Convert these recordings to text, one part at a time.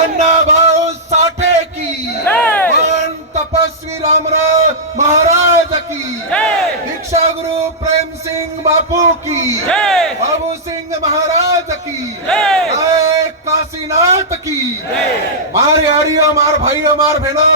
अण्णा भाऊ साठे की. मान तपस्वी रामराव महाराज की. जय. दीक्षागुरु प्रेम सिंह बापू की. बाबू सिंह महाराज की. काशीनाथ की. मार यारियो मार भाईयो मार बहिणो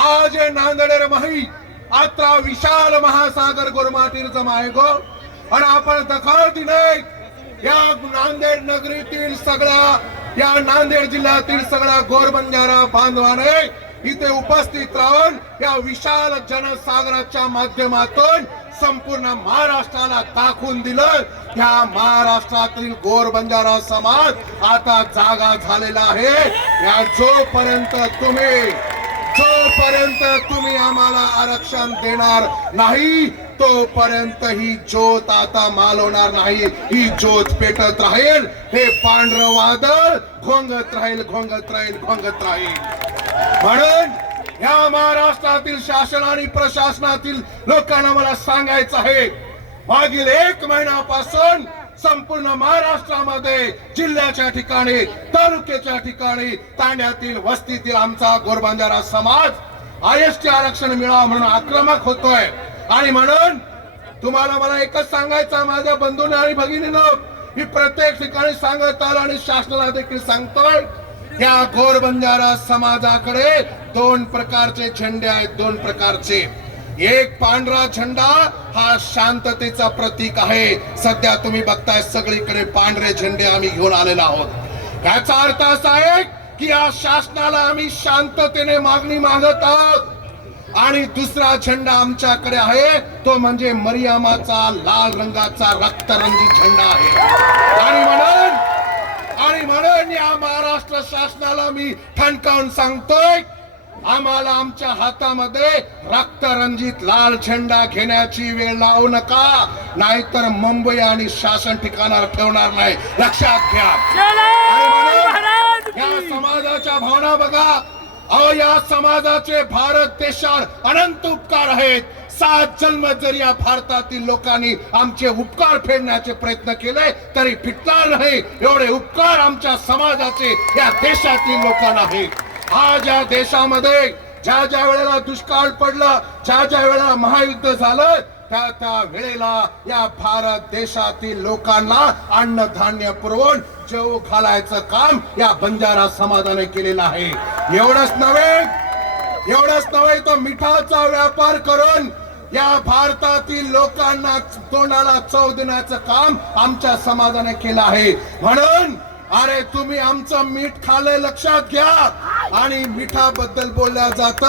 आज हे नांदेड माही आता विशाल महासागर गोरमाटीचा मायगो आणि आपण दखल दिले या नांदेड नगरीतील सगळ्या या नांदेड जिल्ह्यातील सगळ्या गोरबंजारा बांधवाने इथे उपस्थित राहून या विशाल जनसागराच्या माध्यमातून संपूर्ण महाराष्ट्राला दाखवून दिलं. त्या महाराष्ट्रातील गोर बंजारा समाज आता जागा झालेला आहे. या जोपर्यंत तुम्ही जोपर्यंत तुम्ही आम्हाला आरक्षण देणार नाही तोपर्यंत ही ज्योत आता मालवणार नाही. ही ज्योत पेटत राहील. हे पांढर वादळ घोंगत राहील घोंगत राहील घोंगत राहील. म्हणून या महाराष्ट्रातील शासन आणि प्रशासनातील लोकांना मला सांगायचं आहे मागील एक महिन्यापासून संपूर्ण महाराष्ट्रामध्ये जिल्ह्याच्या ठिकाणी तालुक्याच्या ठिकाणी तांड्यातील वस्तीतील आमचा गोरबांजारा समाज आय एस टी आरक्षण मिळावा म्हणून आक्रमक होतोय. आणि म्हणून तुम्हाला मला एकच सांगायचं माझ्या बंधूने आणि भगिनीनं मी प्रत्येक ठिकाणी सांगत आलो आणि शासनाला देखील सांगतोय या घोर बंजारा समाजाकडे दोन प्रकारचे झेंडे आहेत दोन प्रकारचे. एक पांढरा झेंडा हा शांततेचा प्रतीक आहे. सध्या तुम्ही बघताय सगळीकडे पांढरे झेंडे आम्ही घेऊन आलेलो आहोत. याचा अर्थ असा आहे की या शासनाला आम्ही शांततेने मागणी मागत आहोत. आणि दुसरा झेंडा आमच्याकडे आहे तो म्हणजे मरियामाचा लाल रंगाचा रक्तरंगी झेंडा आहे. आणि म्हणून आणि म्हणून या महाराष्ट्र शासनाला मी ठणकावून सांगतोय आम्हाला आमच्या हातामध्ये रक्तरंजित लाल झेंडा घेण्याची वेळ लावू नका नाहीतर मुंबई आणि शासन ठिकाणावर ठेवणार नाही. लक्षात घ्या. आणि म्हणून महाराज या की. समाजाच्या भावना बघा. अहो या समाजाचे भारत देशावर अनंत उपकार आहेत. सात जन्म जरी या भारतातील लोकांनी आमचे उपकार फेडण्याचे प्रयत्न केले तरी फिटणार नाही. एवढे उपकार आमच्या समाजाचे या देशातील लोकांना आहेत. आज या देशामध्ये ज्या ज्या वेळेला दुष्काळ पडला ज्या ज्या वेळेला महायुद्ध झालं त्या त्या वेळेला या भारत देशातील लोकांना अन्नधान्य पुरवून जेव घालायचं काम या बंजारा समाजाने केलेलं आहे. एवढंच नव्हे एवढंच नव्हे तो मिठाचा व्यापार करून या भारतातील लोकांना तोंडाला चव देण्याचं काम आमच्या समाजाने केलं आहे. म्हणून अरे तुम्ही आमचं मीठ खाल्लंय लक्षात घ्या. आणि मिठाबद्दल बोलल्या जात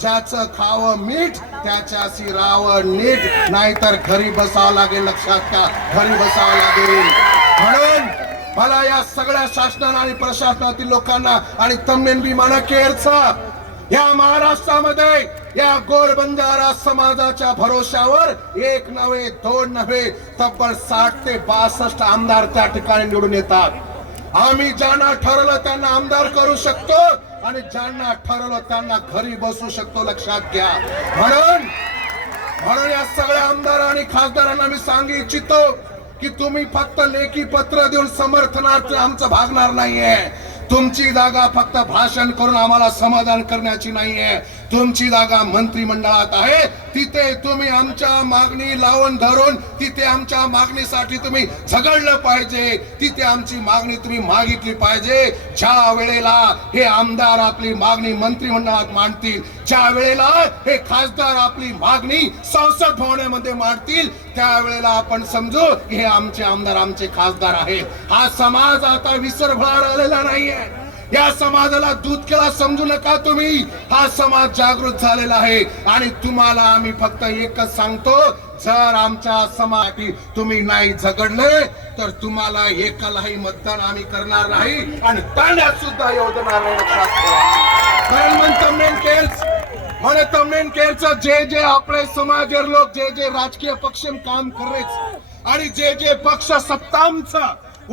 ज्याचं खावं मीठ त्याच्याशी राहावं नीट नाहीतर घरी बसावं लागेल लक्षात का घरी बसावं लागेल. म्हणून मला या सगळ्या शासनाला आणि प्रशासनातील लोकांना आणि तम्मेनबी विमाना केअरचा या महाराष्ट्रामध्ये या गोर बंजारा समाजाच्या भरोश्यावर एक नव्हे दोन नव्हे तब्बल साठ ते बासष्ट आमदार त्या ठिकाणी निवडून येतात. आम्ही ज्यांना ठरवलं त्यांना आमदार करू शकतो. आणि ज्यांना ठरवलं त्यांना घरी बसू शकतो लक्षात घ्या. म्हणून म्हणून या सगळ्या आमदार आणि खासदारांना मी सांगू इच्छितो की तुम्ही फक्त लेखी पत्र देऊन समर्थनार्थ आमचं भागणार नाहीये. तुमची जागा फक्त भाषण करून आम्हाला समाधान करण्याची नाहीये. तुमची जागा मंत्रिमंडळात आहे. तिथे तुम्ही आमच्या मागणी लावून धरून तिथे आमच्या मागणीसाठी तुम्ही झगडलं पाहिजे. तिथे आमची मागणी तुम्ही मागितली पाहिजे. ज्या वेळेला हे आमदार आपली मागणी मंत्रिमंडळात मांडतील ज्या वेळेला हे खासदार आपली मागणी संसद भवनामध्ये मांडतील त्यावेळेला आपण समजू हे आमचे आमदार आमचे खासदार आहेत. हा समाज आता विसरभार आलेला नाहीये. या समाजाला दूध केला समजू नका तुम्ही. हा समाज जागृत झालेला आहे. आणि तुम्हाला आम्ही फक्त एकच सांगतो जर आमच्या समाजासाठी तुम्ही नाही झगडले तर तुम्हाला एकालाही मतदान आम्ही करणार नाही. आणि तांड्यात सुद्धा योजना नाही. लक्षात ठेवा. कारण जे जे आपले समाजेर लोक जे जे राजकीय पक्ष काम करेच आणि जे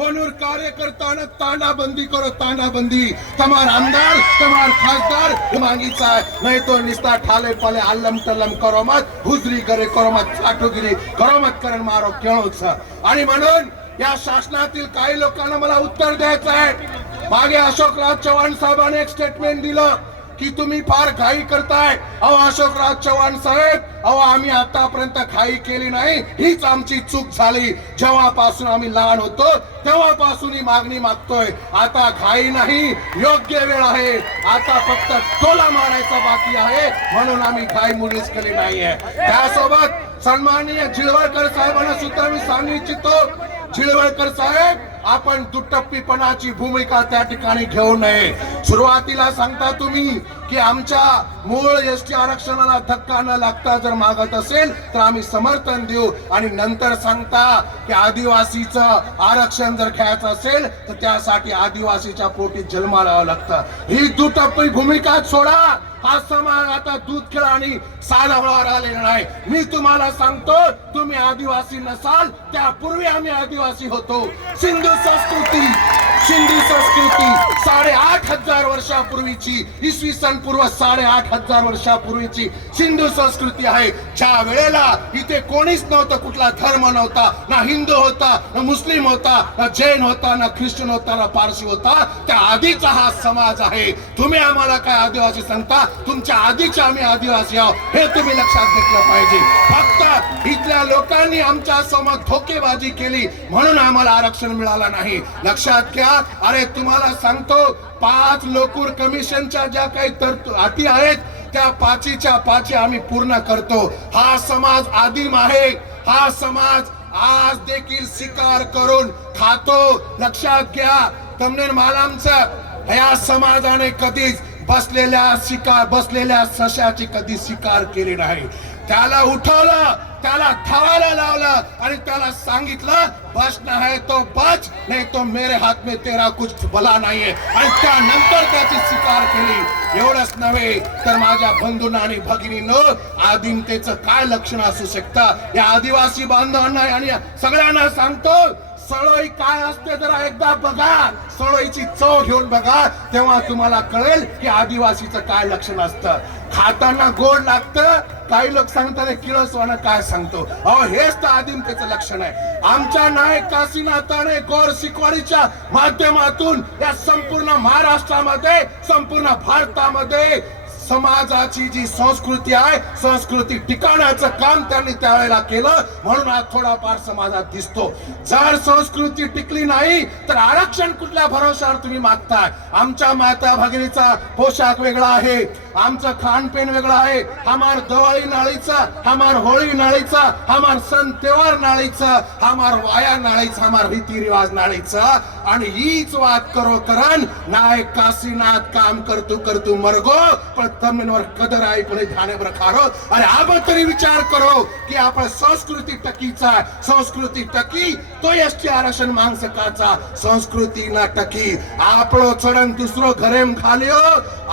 ઓનર કાર્યકર્તાને તાંડાબંધી કરો તાંડાબંધી તમાર આમદાર તમાર ખાસદાર માંગી છે નહીં તો નિસ્તા ઠાલે પલે આલમ તલમ કરો मत हुजरी करे करो मत चाटोगिरी करो मत कारण मारो खेळूच आणि म्हणून या शासनातील काही लोकांना मला उत्तर द्यायचं आहे. मागे अशोकराव चव्हाण साहेबांनी एक स्टेटमेंट दिलं. की तुम्ही फार घाई करताय. अहो अशोकराव चव्हाण साहेब अहो आम्ही आतापर्यंत घाई केली नाही. हीच आमची चूक झाली. जेव्हापासून आम्ही लहान होतो तेव्हापासून ही मागणी मागतोय. आता घाई नाही योग्य वेळ आहे. आता फक्त टोला मारायचा बाकी आहे. म्हणून आम्ही घाई मुलीच केली नाहीये. त्यासोबत सन्माननीय झिळवळकर साहेबांना सुद्धा मी सांगू इच्छितो. झिळवळकर साहेब आपण दुटप्पीपणाची भूमिका त्या ठिकाणी घेऊ नये. सुरुवातीला सांगता तुम्ही की आमच्या मूळ एस टी आरक्षणाला धक्का न लागता जर मागत असेल तर आम्ही समर्थन देऊ. आणि नंतर सांगता की आदिवासीचं आरक्षण जर घ्यायचं असेल तर त्यासाठी आदिवासीच्या पोटी जन्माला यावं लागतं. ही दुटप्पी भूमिका सोडा. हा समाज आता दूध खेळ आणि साधावळावर आलेला नाही. मी तुम्हाला सांगतो तुम्ही आदिवासी नसाल त्यापूर्वी आम्ही आदिवासी होतो. सिंधू संस्कृती सिंधू संस्कृती साडेआठ हजार वर्षापूर्वीची इसवी सन पूर्व साडेआठ हजार वर्षापूर्वीची सिंधू संस्कृती आहे. ज्या वेळेला इथे कोणीच नव्हतं कुठला धर्म नव्हता ना हिंदू होता ना मुस्लिम होता ना जैन होता ना ख्रिश्चन होता ना पारसी होता त्या आधीचा हा समाज आहे. तुम्ही आम्हाला काय आदिवासी सांगता? तुमच्या आधीचे आम्ही आदिवासी आहोत. हे तुम्ही लक्षात घेतलं पाहिजे. फक्त इथल्या लोकांनी आमच्यासमोर धोकेबाजी केली. म्हणून आम्हाला आरक्षण मिळालं नाही. लक्षात घ्या. अरे तुम्हाला सांगतो पाच लोकूर कमिशनच्या ज्या काही तरतु अटी आहेत त्या पाचीच्या पाची आम्ही पूर्ण करतो. हा समाज आदिम आहे. हा समाज आज देखील स्वीकार करून खातो. लक्षात घ्या. तमनेर मालामचं या समाजाने कधीच बसलेल्या शिकार बसलेल्या सशाची कधी शिकार केली नाही. त्याला उठवलं त्याला धावायला लावलं आणि त्याला सांगितलं बचना है तो बच नाही तो मेरे हात में तेरा कुछ भला नाहीये. आणि त्यानंतर त्याची शिकार केली. एवढंच नव्हे तर माझ्या बंधूंना आणि भगिनीनं आदिमतेचं काय लक्षण असू शकतं? या आदिवासी बांधवांना आणि सगळ्यांना सांगतो सळई काय असते जरा एकदा बघा. सळईची चव घेऊन बघा. तेव्हा तुम्हाला कळेल की आदिवासीचं काय लक्षण असतं. खाताना गोड लागतं. काही लोक सांगतात किळसवानं काय सांगतो? अहो हेच तर आदिमतेचं लक्षण आहे. आमच्या नायक काशीनाथाने गौर शिकवाडीच्या माध्यमातून या संपूर्ण महाराष्ट्रामध्ये संपूर्ण भारतामध्ये समाजाची जी संस्कृती आहे संस्कृती टिकवण्याचं काम त्यांनी त्यावेळेला केलं. म्हणून आज थोडाफार समाजात दिसतो. जर संस्कृती टिकली नाही तर आरक्षण कुठल्या भरोशावर तुम्ही मागताय? आमच्या माता भगिनीचा पोशाख वेगळा आहे. आमचं खानपेन वेगळं आहे. हमार दिवाळी नाळीचा हमार होळी नाळीचा हमार सण तेव्हार नाळीचा हमार वाया नाळीचा हमार रीती रिवाज नाळीचा. आणि हीच वाद करो करण नायक काशीनाथ काम करतो करतो मरगो पण कदर आहे पण ध्याने खारो अरे आपण तरी विचार करो की आपण संस्कृती टकीचा संस्कृती टकी तो एसटी आरक्षण मांग सकाचा संस्कृती ना टकी. आपलो चढण दुसरो घरेम खालियो.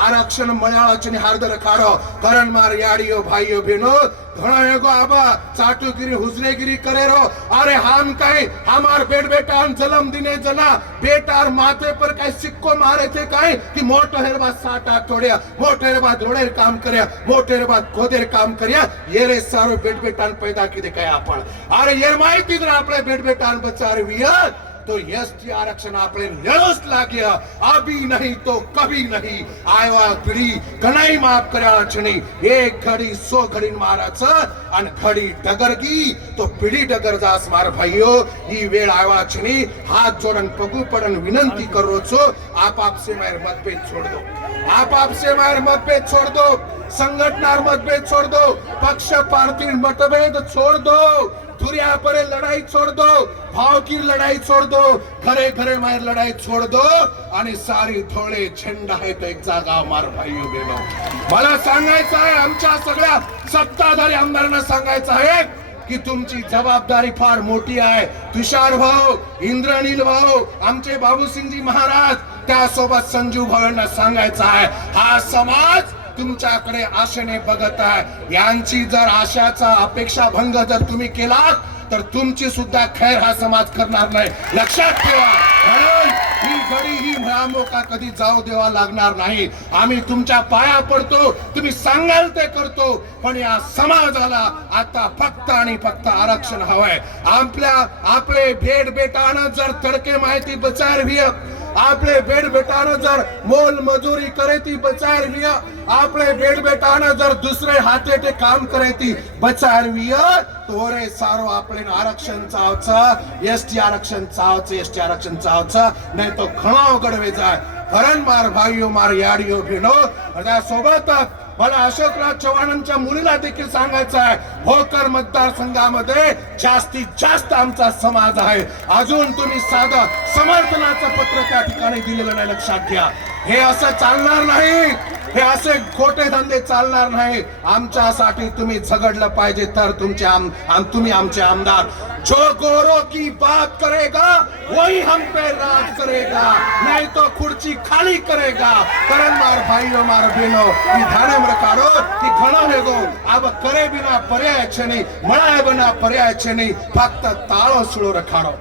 आरक्षण मळ्याळाचे पनि हार्दर खाडो करण मार याडियो भाइयो बेनो घणायको आबा चाटु गिरी हुजरे गिरी करेरो. अरे हाम काय हमार बेट बेटान जलम दिने जना. बेटार माथे पर काय सिक्को मारे थे काय कि मोटो हेर हेरबा साटा तोड्या मोटो हेरबा धोडेर काम करया मोटो हेरबा खोदेर काम करया. येरे सारो बेट बेटान पैदा किदे काय आपण. अरे येर माहिती जर आपले बेट बेटान बचार विया તો એસટી આરક્ષણ આપણે મેળવસ લાગ્યા આવી નહીં તો કભી નહીં આવા ઘડી ઘણાઈ માફ કર્યા છે નહીં એક ઘડી સો ઘડી મારા છે અને ઘડી ડગર ગઈ તો પીડી ડગર જાસ મારા ભાઈઓ ઈ વેળ આવ્યા છે નહીં હાથ જોડન પગુ પડન વિનંતી કરો છો આપ આપસે માર મતભેદ છોડ દો આપ આપસે માર મતભેદ છોડ દો સંગઠનાર મતભેદ છોડ દો પક્ષ પાર્ટી મતભેદ છોડ દો दुरिया परे लढाई छोड़ दो भाव की लढाई छोड़ दो खरे खरे मायर लढाई छोड़ दो आणि सारी थोडे झेंडा आहेत एक जागा मार भाईयो बेनो मला सांगायचं आहे आमच्या सगळ्या सत्ताधारी आमदारांना सांगायचं आहे की तुमची जबाबदारी फार मोठी आहे. तुषार भाऊ इंद्रनील भाऊ आमचे बाबूसिंगजी महाराज त्यासोबत संजू भाऊंना सांगायचं आहे हा समाज तुमच्याकडे आशेने बघत आहे. यांची जर आशाचा अपेक्षा भंग जर तुम्ही केला तर तुमची सुद्धा खैर हा समाज करणार नाही. लक्षात ठेवा. म्हणून ही घडी ही मिळामोका कधी जाऊ देवा लागणार नाही. आम्ही तुमच्या पाया पडतो तुम्ही सांगाल ते करतो पण या समाजाला आता फक्त आणि फक्त आरक्षण हवंय. आपल्या आपले भेट बेटानं जर तडके माहिती बचार આપણે બેડ બેટાનો જર મોલ મજૂરી કરેતી બચારવીય આપણે બેડ બેટાનો જર દુસરે હાથે તે કામ કરેતી બચારવીય તોરે સારો આપણે આરક્ષણ ચાવ છે એસટી આરક્ષણ ચાવ છે એસટી આરક્ષણ ચાવ છે નહીં તો ઘણો અગડવે જાય ભરણ માર ભાઈઓ માર યાડીઓ બહેનો બધા સોબત मला अशोकराव चव्हाणांच्या मुलीला देखील सांगायचं आहे भोकर मतदारसंघामध्ये जास्तीत जास्त आमचा समाज आहे. अजून तुम्ही साधं समर्थनाचं पत्र त्या ठिकाणी दिलेलं नाही लक्षात घ्या. हे असं चालणार नाही. हे असे खोटे धंदे चालणार नाही. आमच्यासाठी तुम्ही झगडलं पाहिजे तर तुमचे आम तुम्ही आमचे आमदार. जो गोरो की बात करेगा वही हम पे राज करेगा. नाही तो खुर्ची खाली करेगा. करण मार भाई मार बहनों विधाने मर काढो की घणो वेगो अब करे बिना पर्याय छे नहीं मनाए बिना पर्याय छे फक्त ताळो सुळो रखाडो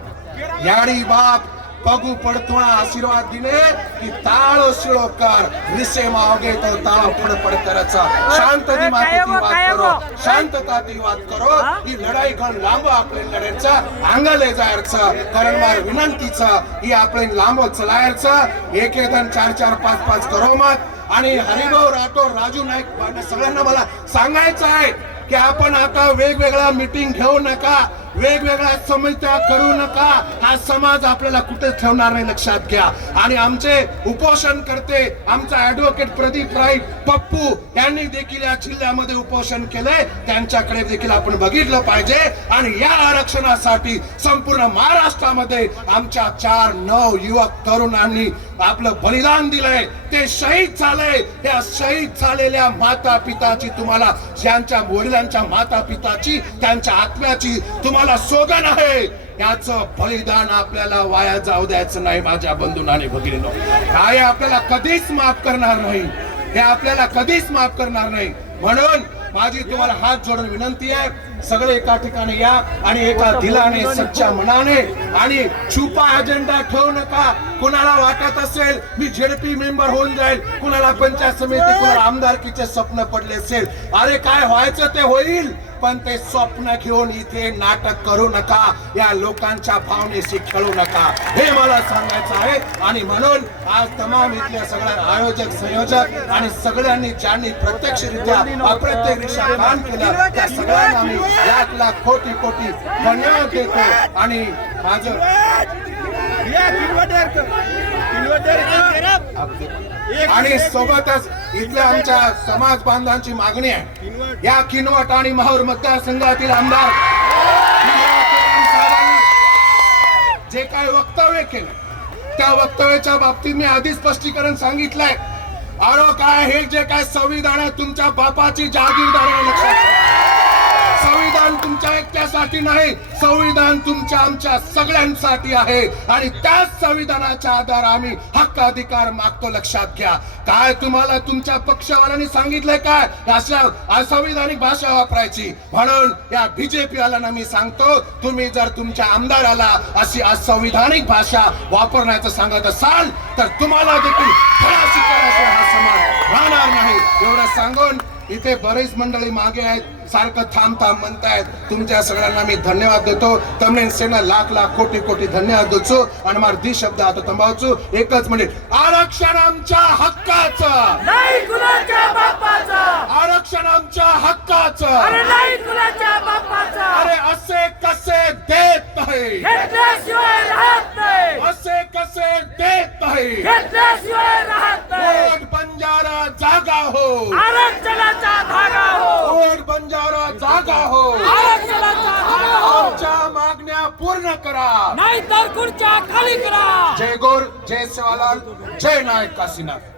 याडी बाप पगू पडतोणा आशीर्वाद दिले की ताळो शिळो कर रिसे मावगे तो ताळो पड पड करायचा शांतती मातेची वाद करो. शांतताती वाद करो. ही? लढाई घण लांब आपले लढायचा अंगाले जायचं. कारण मार विनंतीचं ही आपले लांब चलायचं. एक एक जण चार चार पाच पाच करो मत. आणि हरिभाऊ राठोड राजू नाईक सगळ्यांना मला सांगायचं आहे की आपण आता वेगवेगळ्या मीटिंग घेऊ नका. वेगवेगळ्या समित्या करू नका. हा समाज आपल्याला कुठे ठेवणार नाही लक्षात घ्या. आणि आमचे उपोषण करते आमचा ऍडव्होकेट प्रदीप राय पप्पू यांनी देखील या जिल्ह्यामध्ये उपोषण केले त्यांच्याकडे देखील आपण बघितलं पाहिजे. आणि या आरक्षणासाठी संपूर्ण महाराष्ट्रामध्ये आमच्या चार नऊ युवक तरुणांनी आपलं बलिदान दिलंय. ते शहीद झाले त्या शहीद झालेल्या माता पिताची तुम्हाला यांच्या वडिलांच्या माता पिताची त्यांच्या आत्म्याची तुम्हाला सोगन आहे. याचं बलिदान आपल्याला वाया जाऊ द्यायचं नाही माझ्या बंधूनाने भगिनीनो काय आपल्याला कधीच माफ करणार नाही. हे आपल्याला कधीच माफ करणार नाही. म्हणून माझी तुम्हाला हात जोडून विनंती आहे सगळे एका ठिकाणी या आणि एका दिलाने सच्च्या मनाने आणि छुपा अजेंडा ठेवू नका. कुणाला वाटत असेल मी झेडपी मेंबर होऊन जाईल कुणाला पंचायत समिती कुणाला आमदारकीचे स्वप्न पडले असेल. अरे काय व्हायचं ते होईल? पण ते स्वप्न घेऊन इथे नाटक करू नका या लोकांच्या भावनेशी खेळू नका हे मला सांगायचं आहे आणि म्हणून आज तमाम इथले सगळे आयोजक संयोजक आणि सगळ्यांनी ज्यांनी प्रत्यक्षरित्या अप्रत्यक्षरित्या काम केलं त्या सगळ्यांना मी लाख लाख कोटी कोटी धन्यवाद देतो आणि माझं आणि सोबतच इथल्या आमच्या समाज बांधवांची मागणी आहे. या किनवट आणि माहूर मतदारसंघातील आमदार जे काय वक्तव्य केलं त्या वक्तव्याच्या बाबतीत मी आधी स्पष्टीकरण सांगितलंय. आरो काय हे जे काय संविधान आहे तुमच्या बापाची जागीरदार लक्षात संविधान तुमच्या एकट्यासाठी नाही संविधान तुमच्या आमच्या सगळ्यांसाठी आहे. आणि त्याच संविधानाच्या आधार आम्ही हक्क अधिकार मागतो लक्षात घ्या. काय तुम्हाला तुमच्या पक्षवाल्यांनी सांगितलंय काय? अशा असंविधानिक भाषा वापरायची. म्हणून या बीजेपी वाल्यांना मी सांगतो तुम्ही जर तुमच्या आमदाराला अशी असंविधानिक भाषा वापरण्याचं सांगत असाल तर तुम्हाला देखील हा समाज राहणार नाही. एवढं सांगून इथे बरेच मंडळी मागे आहेत. सारखं थांब थांब म्हणतायत. तुमच्या सगळ्यांना मी धन्यवाद देतो. तमने सेना लाख लाख कोटी कोटी धन्यवाद देतो. आणि मार दि शब्द आता थांबावचो एकच म्हणजे आरक्षण आमच्या हक्काचं. आरक्षण आमच्या हक्काचं. अरे असे कसे देत असे कसे देत नाही. जागा हो. आरक्षणाचा धागा हो. कोट बंजारा जागा हो. आरक्षणाचा धागा हो. आमच्या मागण्या पूर्ण करा. नाही तर खुर्च्या खाली करा. जय गोर जय सेवालाल जय नायक काशीनाथ.